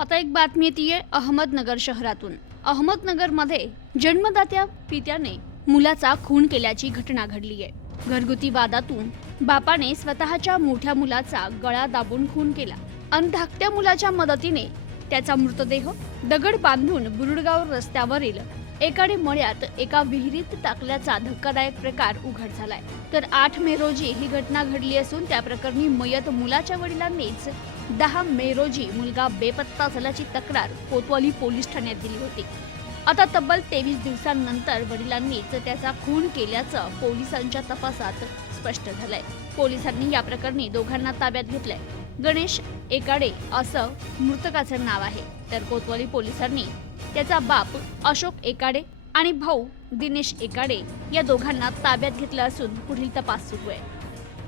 आता एक बातमी येते अहमदनगर शहरातून. अहमदनगरमध्ये जन्मदात्या पित्याने मुलाचा खून केल्याची घटना घडली आहे घरगुती वादातून बापाने स्वतःच्या मोठ्या मुलाचा गळा दाबून खून केला. आणि धाकट्या मुलाच्या मदतीने त्याचा मृतदेह दगड बांधून बुरुडगाव रस्त्यावरील एकाडे मळ्यात एका विहिरीत टाकल्याचा धक्कादायक प्रकार उघड झालाय. तर आठ मे रोजी ही घटना घडली असून त्या प्रकरणी मयत मुलाच्या वडिलांनीच दहा मे रोजी मुलगा बेपत्ता झाल्याची तक्रार कोतवाली पोलीस ठाण्यात दिली होती. आता तब्बल तेवीस दिवसांनंतर वडिलांनीच त्याचा खून केल्याचं पोलिसांच्या तपासात स्पष्ट झालंय. पोलिसांनी या प्रकरणी दोघांना ताब्यात घेतलंय. गणेश एकाडे असं मृतकाचं नाव आहे. तर कोतवाली पोलिसांनी त्याचा बाप अशोक एकाडे आणि भाऊ दिनेश एकाडे या दोघांना ताब्यात घेतलं असून पुढील तपास सुरू आहे.